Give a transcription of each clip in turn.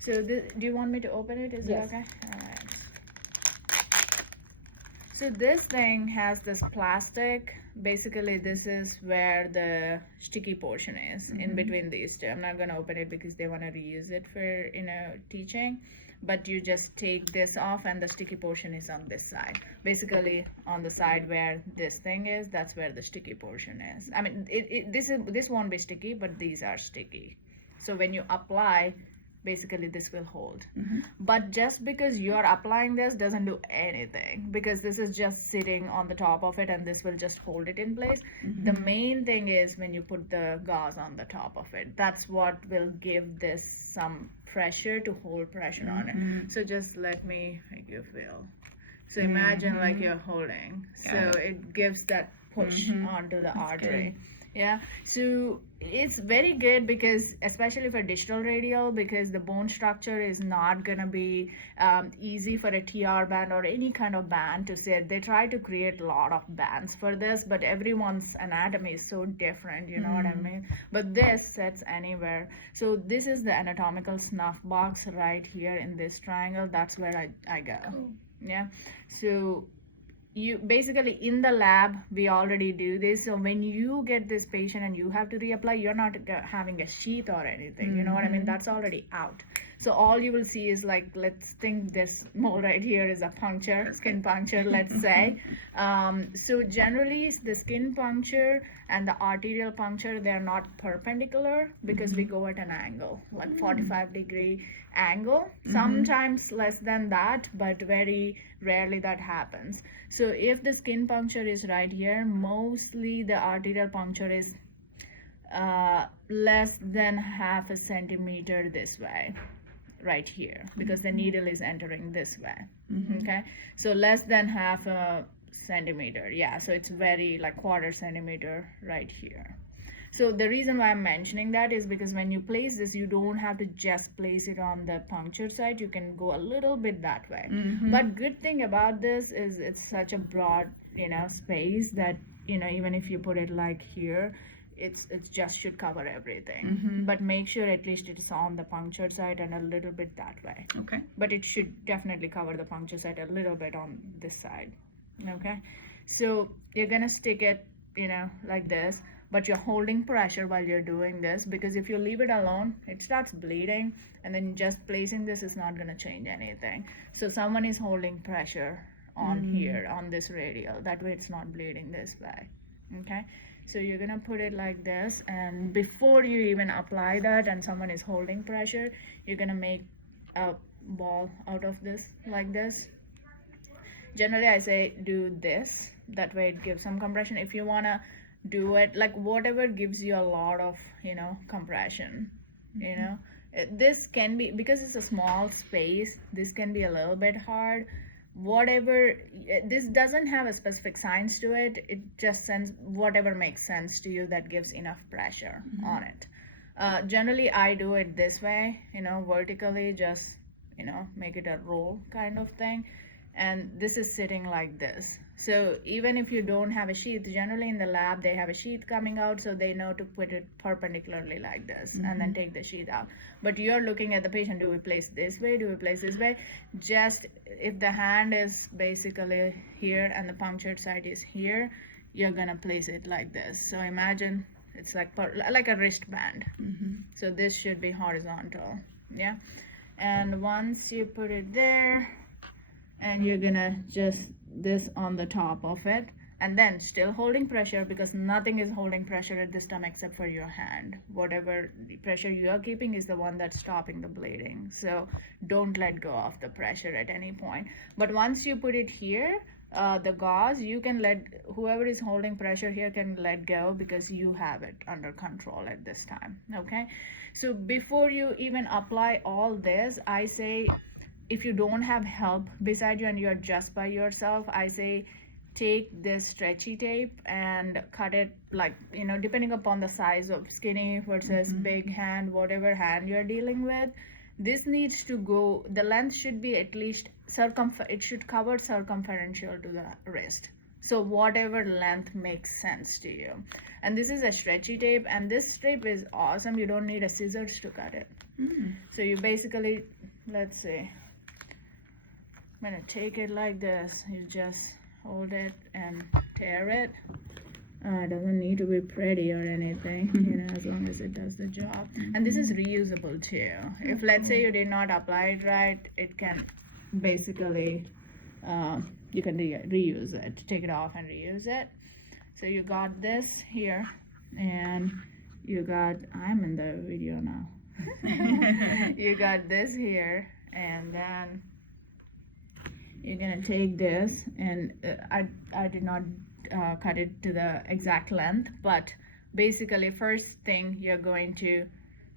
So do you want me to open it? Is it Yes. okay? All right. So this thing has this plastic. Basically, this is where the sticky portion is in between these two. I'm not going to open it because they want to reuse it for, teaching. But you just take this off and the sticky portion is on this side. Basically, on the side where this thing is, that's where the sticky portion is. I mean, this won't be sticky, but these are sticky. So when you apply, basically this will hold. But just because you're applying this doesn't do anything, because this is just sitting on the top of it and this will just hold it in place. The main thing is when you put the gauze on the top of it, that's what will give this some pressure to hold pressure on it. So just let me make you feel. So imagine like you're holding. So it gives that push onto the artery. Yeah, so it's very good because especially for digital radial, because the bone structure is not gonna be easy for a TR band or any kind of band to sit. They try to create a lot of bands for this, but everyone's anatomy is so different, you know what I mean? But this sits anywhere. So this is the anatomical snuff box right here in this triangle. That's where I go. Yeah, so you basically in the lab we already do this. So when you get this patient and you have to reapply, you're not having a sheath or anything, you know what I mean? That's already out. So all you will see is like, let's think this mole right here is a puncture, skin puncture, let's say. So generally the skin puncture and the arterial puncture, they're not perpendicular because we go at an angle, like 45-degree angle, sometimes less than that, but very rarely that happens. So if the skin puncture is right here, mostly the arterial puncture is less than half a centimeter this way, right here, because the needle is entering this way. Okay, so less than half a centimeter. Yeah, so it's very like quarter centimeter right here. So the reason why I'm mentioning that is because when you place this, you don't have to just place it on the puncture side. You can go a little bit that way. But good thing about this is it's such a broad, space that, even if you put it like here, it's just should cover everything. But make sure at least it's on the puncture side and a little bit that way. Okay. But it should definitely cover the puncture side a little bit on this side. Okay. So you're gonna stick it, like this, but you're holding pressure while you're doing this, because if you leave it alone, it starts bleeding, and then just placing this is not going to change anything. So someone is holding pressure on here, on this radial, that way it's not bleeding this way. Okay, so you're going to put it like this, and before you even apply that and someone is holding pressure, you're going to make a ball out of this like this. Generally I say do this, that way it gives some compression. If you want to do it like whatever gives you a lot of compression, this can be, because it's a small space, this can be a little bit hard. Whatever, this doesn't have a specific science to it, it just sends whatever makes sense to you that gives enough pressure on it. Generally I do it this way, vertically, just make it a roll kind of thing, and this is sitting like this. So even if you don't have a sheath, generally in the lab they have a sheath coming out, so they know to put it perpendicularly like this and then take the sheath out. But you're looking at the patient, do we place this way, do we place this way? Just if the hand is basically here and the punctured side is here, you're gonna place it like this. So imagine it's like a wristband. So this should be horizontal. Yeah, and once you put it there, and you're gonna just this on the top of it, and then still holding pressure, because nothing is holding pressure at this time except for your hand. Whatever pressure you are keeping is the one that's stopping the bleeding, so don't let go of the pressure at any point. But once you put it here, the gauze, you can let whoever is holding pressure here can let go, because you have it under control at this time. Okay, so before you even apply all this, I say, if you don't have help beside you and you're just by yourself, I say take this stretchy tape and cut it, like, depending upon the size of skinny versus big hand, whatever hand you're dealing with. This needs to go, the length should be at least it should cover circumferential to the wrist. So whatever length makes sense to you. And this is a stretchy tape, and this tape is awesome. You don't need a scissors to cut it. So you basically, let's see, I'm gonna take it like this. You just hold it and tear it. It doesn't need to be pretty or anything, as long as it does the job. And this is reusable too. If let's say you did not apply it right, it can basically, you can reuse it, take it off and reuse it. So you got this here, and you got, I'm in the video now. You got this here, and then you're gonna take this, and I did not cut it to the exact length, but basically first thing you're going to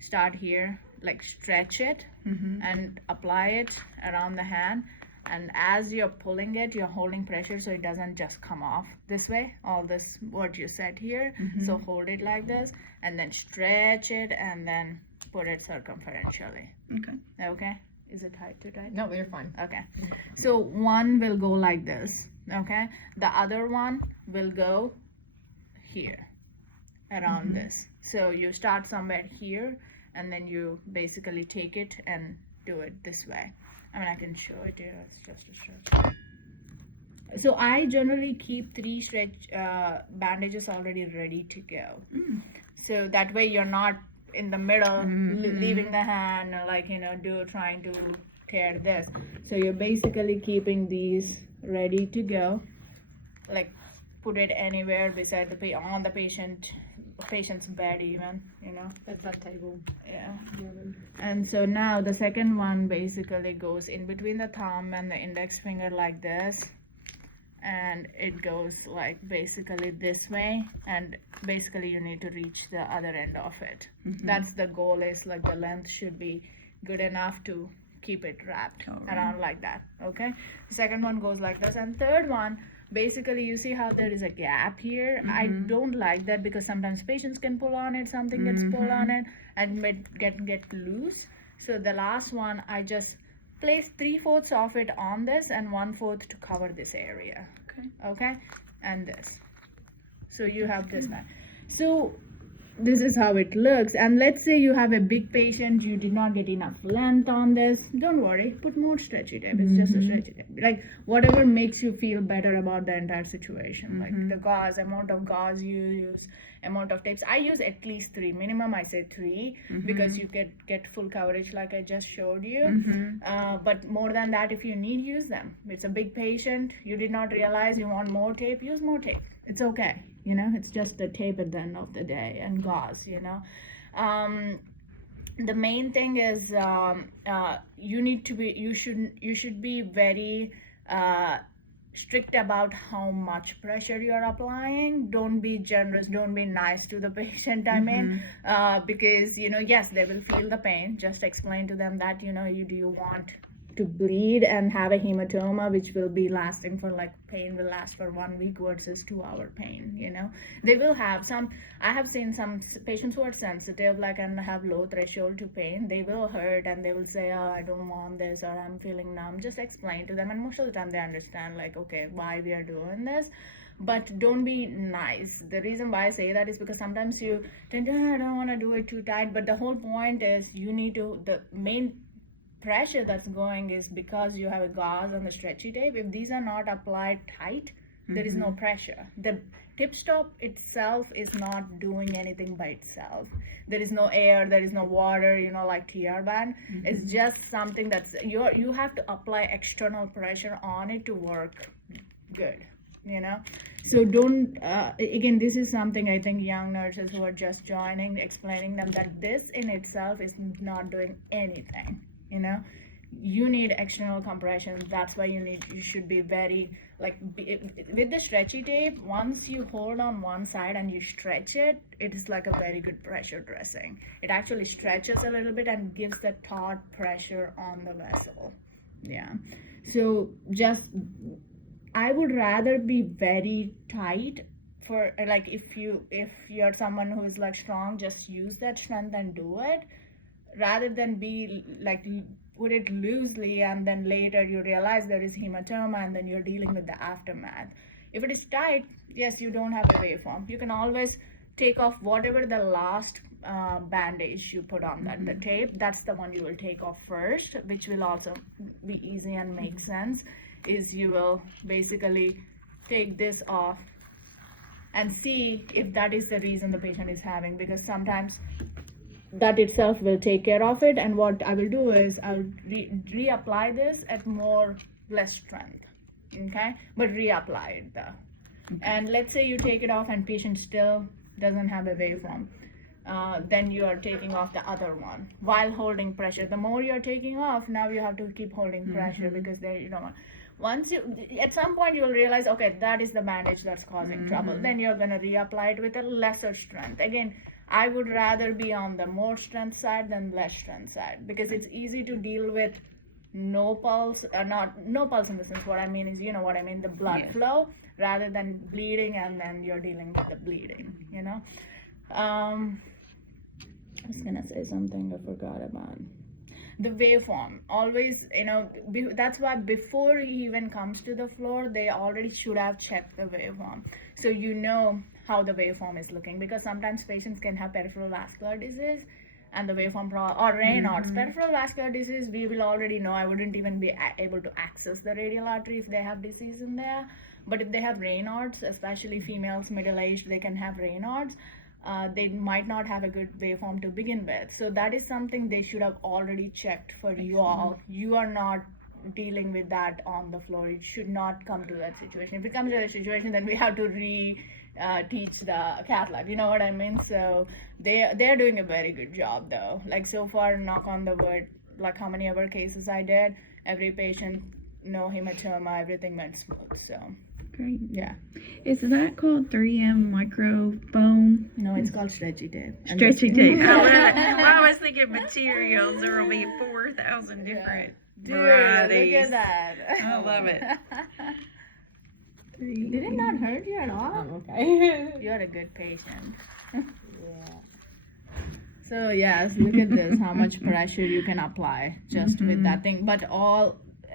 start here, like stretch it and apply it around the hand, and as you're pulling it, you're holding pressure so it doesn't just come off this way, all this what you said here. So hold it like this and then stretch it and then put it circumferentially. Okay, is it tight, too tight? No, you're fine. Okay, so one will go like this. Okay, the other one will go here around this. So you start somewhere here, and then you basically take it and do it this way. I mean, I can show it here. It's just a stretch. So I generally keep 3 stretch bandages already ready to go. So that way you're not in the middle leaving the hand, like trying to tear this. So you're basically keeping these ready to go, like put it anywhere beside the on the patient's bed even, Bedside table. yeah. And so now the second one basically goes in between the thumb and the index finger like this, and it goes like basically this way, and basically you need to reach the other end of it. That's the goal, is like the length should be good enough to keep it wrapped around like that. Okay, the second one goes like this, and third one basically, you see how there is a gap here. I don't like that because sometimes patients can pull on it, something gets pulled on it and get loose. So the last one, I just place 3/4 of it on this and 1/4 to cover this area. Okay, and this. So you have this now. So this is how it looks. And let's say you have a big patient, you did not get enough length on this, don't worry, put more stretchy tape. It's just a stretchy tape, like whatever makes you feel better about the entire situation. Like the gauze, amount of gauze you use, amount of tapes. I use at least 3 minimum. I say 3 because you get full coverage like I just showed you. But more than that, if you need, use them. It's a big patient, you did not realize you want more tape, use more tape. It's okay, it's just the tape at the end of the day, and gauze. The main thing is you should be very strict about how much pressure you're applying. Don't be generous, don't be nice to the patient, I mean, because yes, they will feel the pain. Just explain to them that do you want to bleed and have a hematoma, which will be lasting for, like, pain will last for 1 week versus 2-hour pain. They will have some, I have seen some patients who are sensitive, like, and have low threshold to pain. They will hurt and they will say, oh, I don't want this, or I'm feeling numb. Just explain to them, and most of the time they understand, like, okay, why we are doing this. But don't be nice. The reason why I say that is because sometimes you tend to, I don't want to do it too tight, but the whole point is you need to, the main pressure that's going is because you have a gauze on the stretchy tape. If these are not applied tight, there is no pressure. The TipStop itself is not doing anything by itself. There is no air, there is no water, like TR band. It's just something that's, you have to apply external pressure on it to work good. So don't, again, this is something I think young nurses who are just joining, explaining them that this in itself is not doing anything. You need external compression. That's why you should be very, like, with the stretchy tape, once you hold on one side and you stretch it, it is like a very good pressure dressing. It actually stretches a little bit and gives the taut pressure on the vessel. Yeah, so just, I would rather be very tight for, like, if you're someone who is, like, strong, just use that strength and do it, rather than be like put it loosely and then later you realize there is hematoma and then you're dealing with the aftermath. If it is tight, yes, you don't have a waveform. You can always take off whatever the last bandage you put on that, the tape, that's the one you will take off first, which will also be easy and make sense. Is you will basically take this off and see if that is the reason the patient is having, because sometimes that itself will take care of it. And what I will do is I'll reapply this at less strength, okay, but reapply it though. And let's say you take it off and patient still doesn't have a waveform, then you are taking off the other one while holding pressure. The more you're taking off, now you have to keep holding pressure, because you don't want. Once you, at some point you will realize, okay, that is the bandage that's causing trouble, then you're going to reapply it with a lesser strength. Again, I would rather be on the more strength side than less strength side, because it's easy to deal with no pulse, no pulse in the sense, what I mean is, you know what I mean, the blood flow, rather than bleeding and then you're dealing with the bleeding, you know. I was gonna say something I forgot about. The waveform, always, you know, that's why before he even comes to the floor, they already should have checked the waveform, so you know how the waveform is looking, because sometimes patients can have peripheral vascular disease and the waveform or Raynaud's. Peripheral vascular disease, we will already know. I wouldn't even be able to access the radial artery if they have disease in there. But if they have Raynaud's, especially females middle-aged, they can have Raynaud's. They might not have a good waveform to begin with. So that is something they should have already checked for you all. You are not dealing with that on the floor. It should not come to that situation. If it comes to that situation, then we have to teach the cath lab, you know what I mean? So they're doing a very good job though. Like so far, knock on the wood, like how many ever cases I did, every patient, no hematoma, everything went smooth. So great. Yeah. Is that called 3M microfoam? No, it's called stretchy tape. Stretchy tape. I was thinking materials. There will be 4,000 different varieties. Look at that. I love it. Did it not hurt you at all? I'm okay. You're a good patient. So yes, look at this, how much pressure you can apply just with that thing. But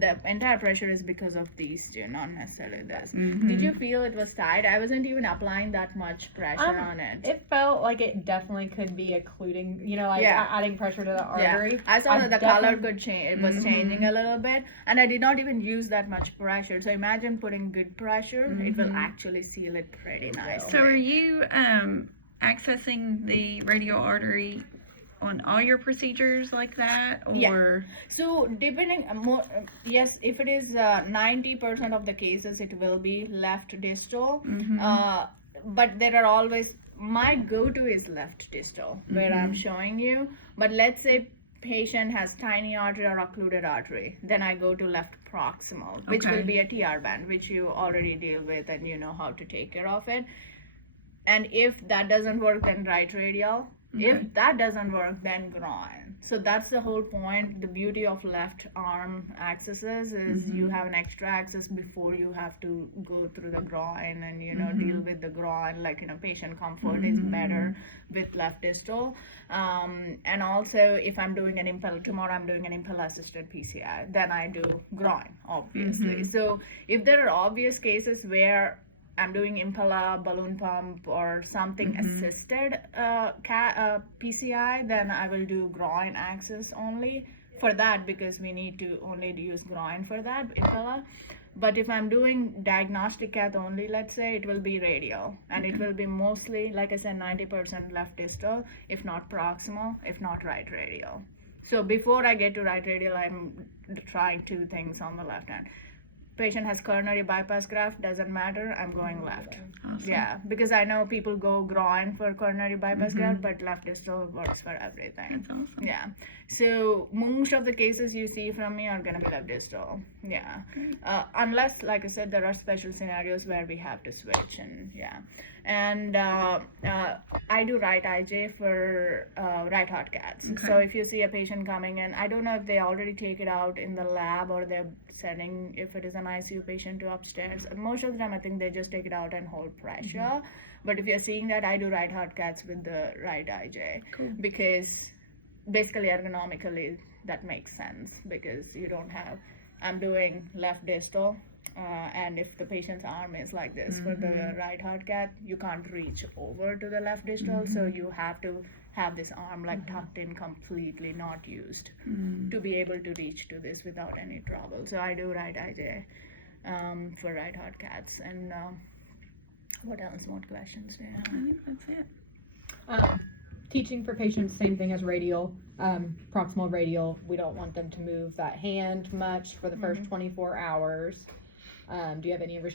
the entire pressure is because of these two, not necessarily this. Did you feel it was tight? I wasn't even applying that much pressure on it. It felt like it definitely could be occluding, you know, like adding pressure to the artery. Yeah. I saw that the color could change. It was changing a little bit, and I did not even use that much pressure. So imagine putting good pressure; it will actually seal it pretty nice. So are you accessing the radial artery on all your procedures like that, or? Yeah. So depending yes, if it is 90% of the cases, it will be left distal. But there are always, my go-to is left distal, where I'm showing you. But let's say patient has tiny artery or occluded artery, then I go to left proximal, which will be a TR band, which you already deal with and you know how to take care of it. And if that doesn't work, then right radial. If that doesn't work, then groin. So that's the whole point. The beauty of left arm accesses is you have an extra access before you have to go through the groin and, you know, deal with the groin. Like, you know, patient comfort is better with left distal. And also, if I'm doing an impel, tomorrow I'm doing an impel assisted PCI, then I do groin, obviously. So if there are obvious cases where I'm doing impella, balloon pump, or something assisted PCI, then I will do groin access only for that, because we need to only use groin for that, impella. But if I'm doing diagnostic cath only, let's say, it will be radial, and it will be mostly, like I said, 90% left distal, if not proximal, if not right radial. So before I get to right radial, I'm trying two things on the left hand. Patient has coronary bypass graft, doesn't matter, I'm going left. Awesome. Yeah, because I know people go groin for coronary bypass graft, but left distal works for everything. That's awesome. Yeah, so most of the cases you see from me are gonna be left distal. Yeah, unless, like I said, there are special scenarios where we have to switch, and and I do right IJ for right heart cats. So if you see a patient coming in, I don't know if they already take it out in the lab or they're sending, if it is an ICU patient, to upstairs. Most of the time I think they just take it out and hold pressure. But if you're seeing that, I do right heart cats with the right IJ, because basically ergonomically that makes sense, because you don't have, I'm doing left distal And if the patient's arm is like this for the right heart cath, you can't reach over to the left distal, so you have to have this arm like tucked in completely, not used, to be able to reach to this without any trouble. So I do right IJ for right heart caths. And what else? What questions do you have? I think that's it. Teaching for patients, same thing as radial, proximal radial. We don't want them to move that hand much for the first 24 hours. Do you have any restrictions